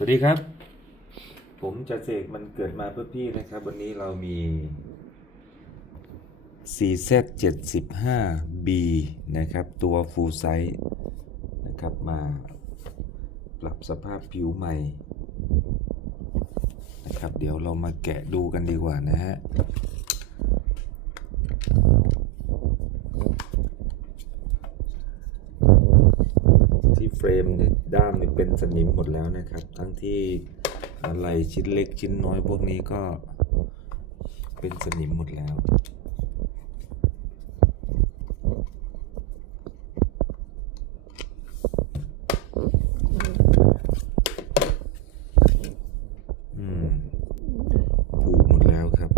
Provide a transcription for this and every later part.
สวัสดีครับ ผมจะเสกมันเกิดมาเพื่อพี่นะครับ วันนี้เรามี CZ 75 B นะครับ ตัว full size นะครับมาปรับสภาพผิวใหม่นะครับ เดี๋ยวเรามาแกะดูกันดีกว่านะฮะ ที่ เฟรมเนี่ยด้ามเนี่ยเป็นสนิมหมดแล้วนะครับ ทั้งที่อะไรชิ้นเล็กชิ้นน้อยพวกนี้ก็เป็นสนิมหมดแล้วอืมผุหมดแล้วครับ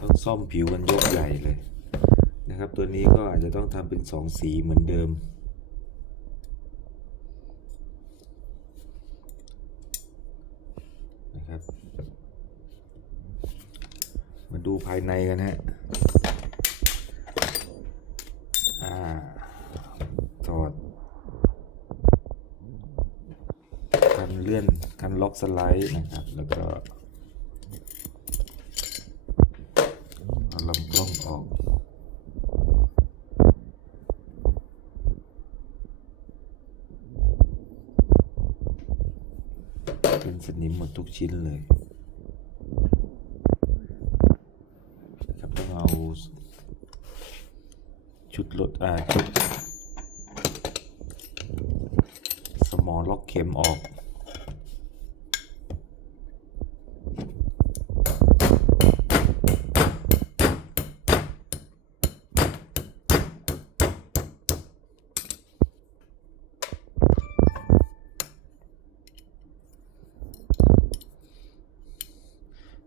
ต้องซ่อมผิวกันยกใหญ่เลย นะครับ ตัวนี้ก็อาจจะต้องทำเป็นสองสีเหมือนเดิม นะครับ มาดูภายในกันฮะอ่าถอดกันเลื่อนกันล็อกสไลด์นะครับ แล้วก็เอาลำกล้องออก เป็นสนิมหมดทุกชิ้นเลยครับต้องเอาชุดลดอ่าชุดสมอล็อกเข็มออก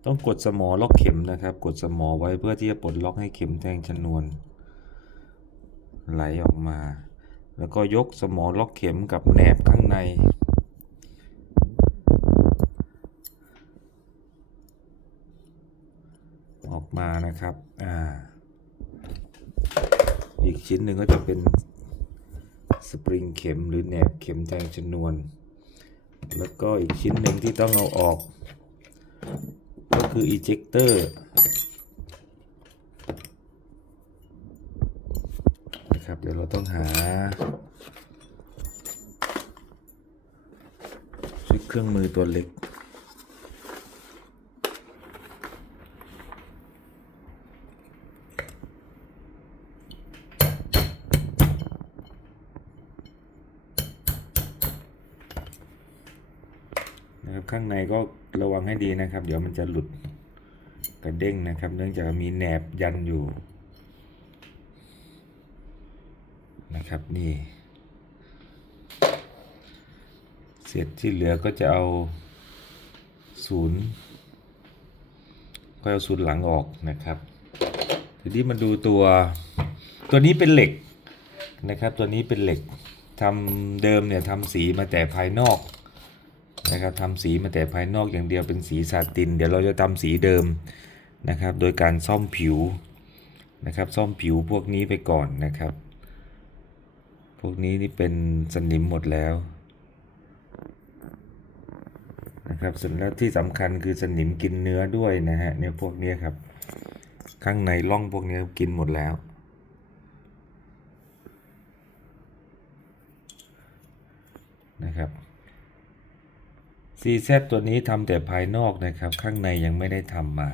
ต้องกดสมอล็อกเข็มนะครับ กดสมอไว้เพื่อที่จะปลดล็อกให้เข็มแทงชนวน ไหลออกมา แล้วก็ยกสมอล็อกเข็มกับแหนบข้างใน ออกมานะครับอ่าอีกชิ้นหนึ่งก็จะเป็นสปริงเข็มหรือแหนบเข็มแทงชนวน แล้วก็อีกชิ้นหนึ่งที่ต้องเอาออก คือ ejector นะครับ เดี๋ยวเราต้องหาชุดเครื่องมือตัวเล็ก นะครับ ข้างในก็ระวังให้ดีนะครับ เดี๋ยวมันจะหลุดกระเด้งนะครับ เนื่องจากมีแหนบยันอยู่นะครับนี่ เสร็จที่เหลือก็จะเอาศูนย์ก็เอาศูนย์หลังออกนะครับ ทีนี้มาดูตัวตัวนี้เป็นเหล็กนะครับ ตัวนี้เป็นเหล็กทำเดิมเนี่ยทำสีมาแต่ภายนอก นะครับทำสีมาแต่ภายนอกอย่างเดียวเป็นสีซาติน เดี๋ยวเราจะทำสีเดิมนะครับ โดยการซ่อมผิวนะครับ ซ่อมผิวพวกนี้ไปก่อนนะครับ พวกนี้นี่เป็นสนิมหมดแล้วนะครับส่วนแล้วที่สำคัญคือสนิมกินเนื้อด้วยนะฮะเนี่ยพวกนี้ครับ ข้างในร่องพวกนี้กินหมดแล้ว นะครับ CZ ตัวนี้ทำแต่ภายนอกนะครับ ข้างในยังไม่ได้ทำมา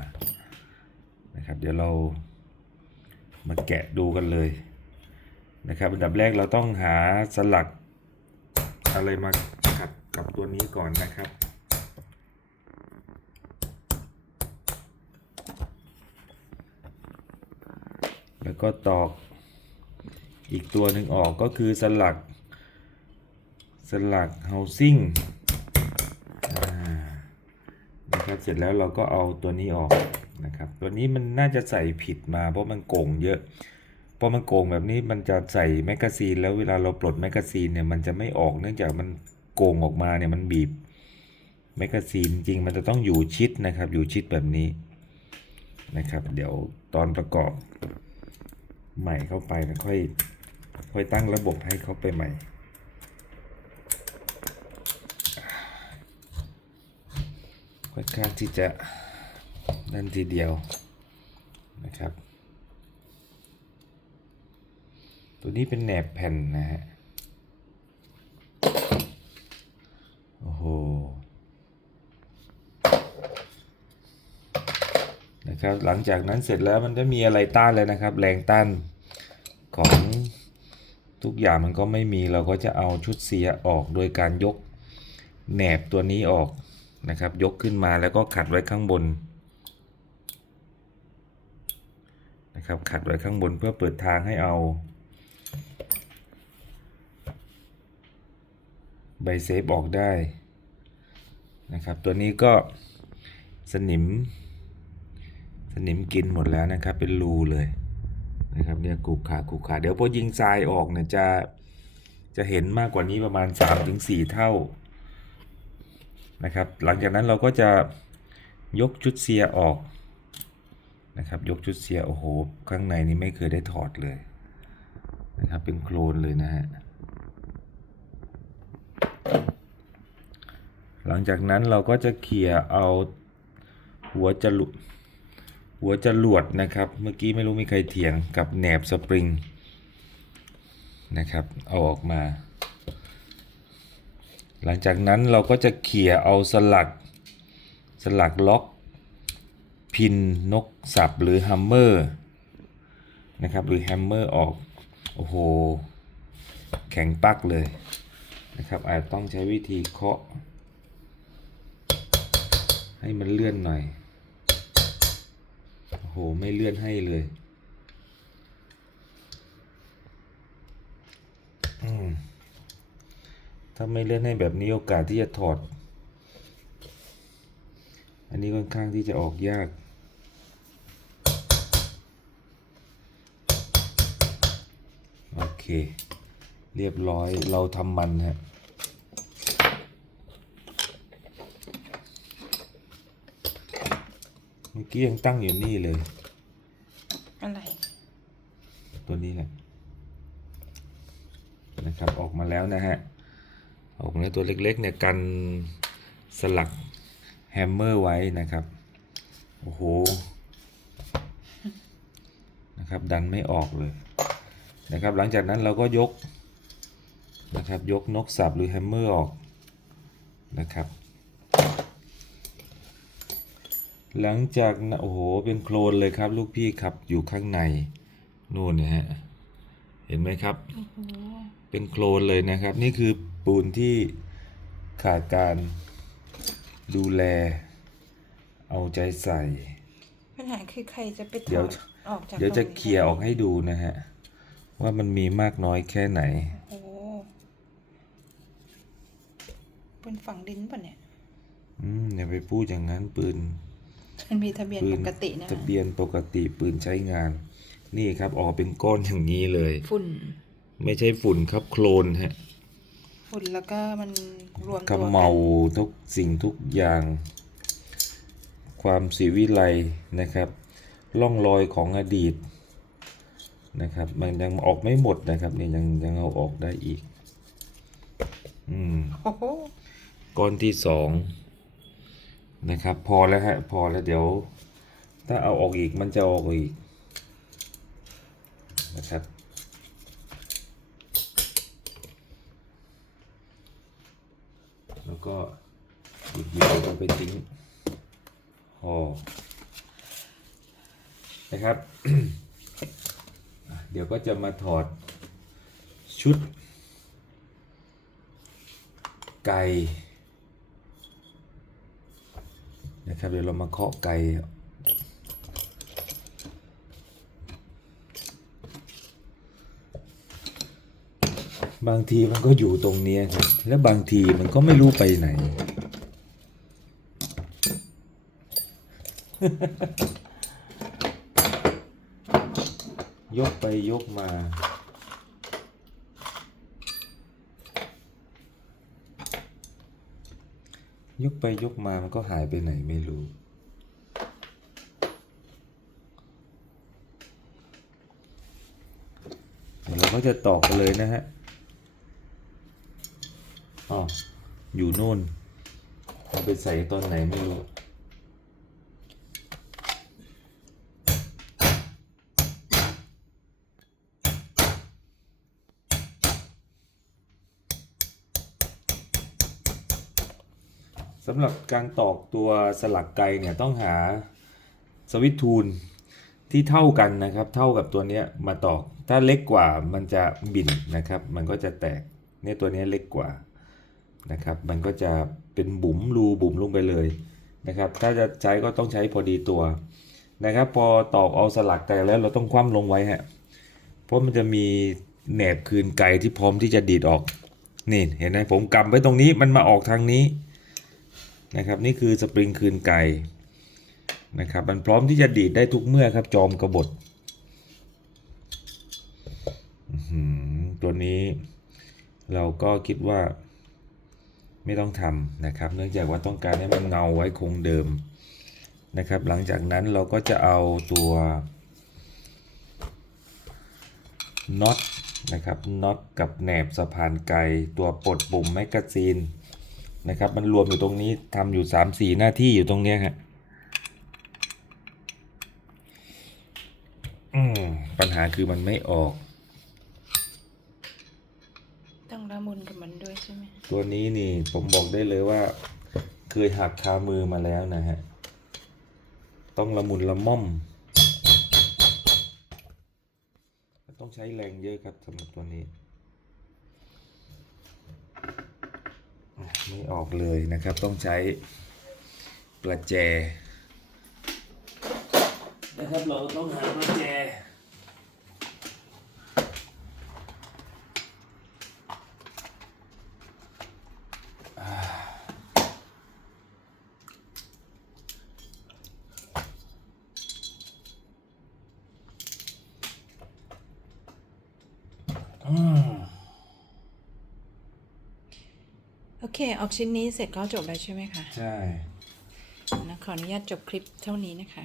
นะครับ เดี๋ยวเรามาแกะดูกันเลยนะครับอันดับแรกเราต้องหาสลักอะไรมาขัดกับตัวนี้ก่อนนะครับแล้วก็ตอกอีกตัวหนึ่งออกก็คือสลัก สลัก housing นะครับเสร็จแล้วเราก็เอาตัวนี้ออกนะครับ ตัวนี้มันน่าจะใส่ผิดมาเพราะมันโก่งเยอะเพราะมันโก่งแบบนี้มันจะใส่แมกกาซีนแล้วเวลาเราปลดแมกกาซีนเนี่ยมันจะไม่ออกเนื่องจากมันโก่งออกมาเนี่ยมันบีบแมกกาซีนจริงมันจะต้องอยู่ชิดนะครับ อยู่ชิดแบบนี้นะครับ เดี๋ยวตอนประกอบใหม่เข้าไปนะค่อยค่อยตั้งระบบให้เขาไปใหม่ ค่อนข้างที่จะนั่นทีเดียวนะครับ ตัวนี้เป็นแหนบแผ่นนะฮะ โอ้โห นะครับ หลังจากนั้นเสร็จแล้วมันจะมีอะไรต้านเลยนะครับ แรงต้านของทุกอย่างมันก็ไม่มีเราก็จะเอาชุดเสียออกโดยการยกแหนบตัวนี้ออก นะครับยกขึ้นมาแล้วก็ขัดไว้ข้างบนนะครับขัดไว้ข้างบนเพื่อเปิดทางให้เอา ใบเซฟออกได้นะครับตัวนี้ก็สนิม สนิมกินหมดแล้วนะครับเป็นรูเลยนะครับเนี่ยกูขากูขาเดี๋ยวพอยิงทรายออกเนี่ยจะจะเห็นมากกว่านี้ประมาณ 3-4 เท่า นะครับ หลังจากนั้นเราก็จะยกชุดเสียออกนะครับยกชุดเสียโอ้โหข้างในนี้ไม่เคยได้ถอดเลยนะครับเป็นโคลนเลยนะฮะหลังจากนั้นเราก็จะเขี่ยเอาหัวจรวดหัวจรวดนะครับ เมื่อกี้ไม่รู้มีใครเถียงกับแหนบสปริงนะครับ เอาออกมา หลังจากนั้นเราก็จะเขี่ยเอาสลัก สลักล็อก พินนกสับหรือฮัมเมอร์นะครับหรือแฮมเมอร์ออกโอ้โห แข็งปักเลยนะครับอาจต้องใช้วิธีเคาะ ให้มันเลื่อนหน่อย โอ้โห ไม่เลื่อนให้เลยอืม ถ้าไม่เลื่อนให้แบบนี้โอกาสที่จะถอด อันนี้ค่อนข้างที่จะออกยาก โอเค เรียบร้อยเราทำมันฮะเมื่อกี้ยังตั้งอยู่นี่เลย อะไร ตัวนี้แหละนะครับ ออกมาแล้วนะฮะ ออกมาแล้วตัวเล็กๆเนี่ยกันสลักแฮมเมอร์ไว้นะครับ โอ้โห นะครับ ดันไม่ออกเลยนะครับ หลังจากนั้นเราก็ยกนะครับยกนกสับหรือแฮมเมอร์ออกนะครับ หลังจากนะโอ้โหเป็นโคลนเลยครับ ลูกพี่ครับอยู่ข้างในนู่นนะฮะเห็นไหมครับโอ้โหเป็นโคลนเลยนะครับ นี่คือ ปูนที่ขาดการดูแล เอาใจใส่ ปัญหาคือใครจะไปถเดี๋อยวดออกจากเดี๋ยวจะตรงนี้เคลียร์ออกให้ดูนะฮะ ว่ามันมีมากน้อยแค่ไหน โอ้โหเป็นฝั่งดินป่ะเนี่ย อืมอย่าไปพูดอย่างนั้นปืน มันมีทะเบียนปืปนกตินะทะเบียนปกติปืนใช้งาน นี่ครับออกเป็นก้อนอย่างนี้เลย ฝุ่น ไม่ใช่ฝุ่นครับโคลนฮะ ฝุ่นแล้วก็มันรวมตัวขกันมเมาทุกสิ่งทุกอย่าง ความสีวิไลนะครับร่องรอยของอดีตนะครับ มันยังออกไม่หมดนะครับเนี่ยยังยังเอาออกได้อีก อืมโอ้โหก้อนที่สองนะครับ พอแล้วฮะพอแล้วเดี๋ยว ถ้าเอาออกอีกมันจะออกอีกนะครับ แล้ว ก็หยิบหยิบเอาไปทิ้งห่อนะครับ เดี๋ยวก็จะมาถอดชุด ไก่นะครับเดี๋ยวเรามาเคาะไก่ บางทีมันก็อยู่ตรงเนี้ยครับ และบางทีมันก็ไม่รู้ไปไหน ยกไปยกมา ยกไปยกมามันก็หายไปไหนไม่รู้เดี๋ยวเราก็จะตอกไปเลยนะฮะอ๋อ อยู่โน่นเอาไปใส่ตอนไหนไม่รู้ สำหรับการตอกตัวสลักไกเนี่ยต้องหาสวิตช์ทูลที่เท่ากันนะครับ เท่ากับตัวนี้มาตอก ถ้าเล็กกว่ามันจะบิ่นนะครับ มันก็จะแตกเนี่ยตัวนี้เล็กกว่า นะครับ มันก็จะเป็นบุ๋มรูบุ๋มลงไปเลยนะครับ ถ้าจะใช้ก็ต้องใช้พอดีตัวนะครับ พอตอกเอาสลักไกแล้วเราต้องคว่ำลงไว้ฮะ เพราะมันจะมีแหนบคืนไกที่พร้อมที่จะดีดออก นี่เห็นไหมผมกำไว้ตรงนี้มันมาออกทางนี้นะครับ นี่คือสปริงคืนไกนะครับ มันพร้อมที่จะดีดได้ทุกเมื่อครับ จอมกบฏอื้อหือตัวนี้เราก็คิดว่า ไม่ต้องทำนะครับ เนื่องจากว่าต้องการให้มันเงาไว้คงเดิมนะครับ หลังจากนั้นเราก็จะเอาตัวน็อตนะครับน็อตกับแหนบสะพานไกตัวปลดปุ่มแมกกาซีนนะครับมันรวมอยู่ตรงนี้ทำอยู่สามสี่หน้าที่อยู่ตรงนี้ฮะปัญหาคือมันไม่ออก ต้องละมุนกับมันด้วยใช่ไหม ตัวนี้นี่ผมบอกได้เลยว่า เคยหักคามือมาแล้วนะฮะ ต้องละมุนละม่อม ต้องใช้แรงเยอะครับสำหรับตัวนี้ ไม่ออกเลยนะครับ ต้องใช้ประแจนะครับเราต้องหาประแจ เคออกชิ้นนี้เสร็จก็จบแล้วใช่ไหมคะ ใช่นะขออนุญาตจบคลิปเท่านี้นะคะ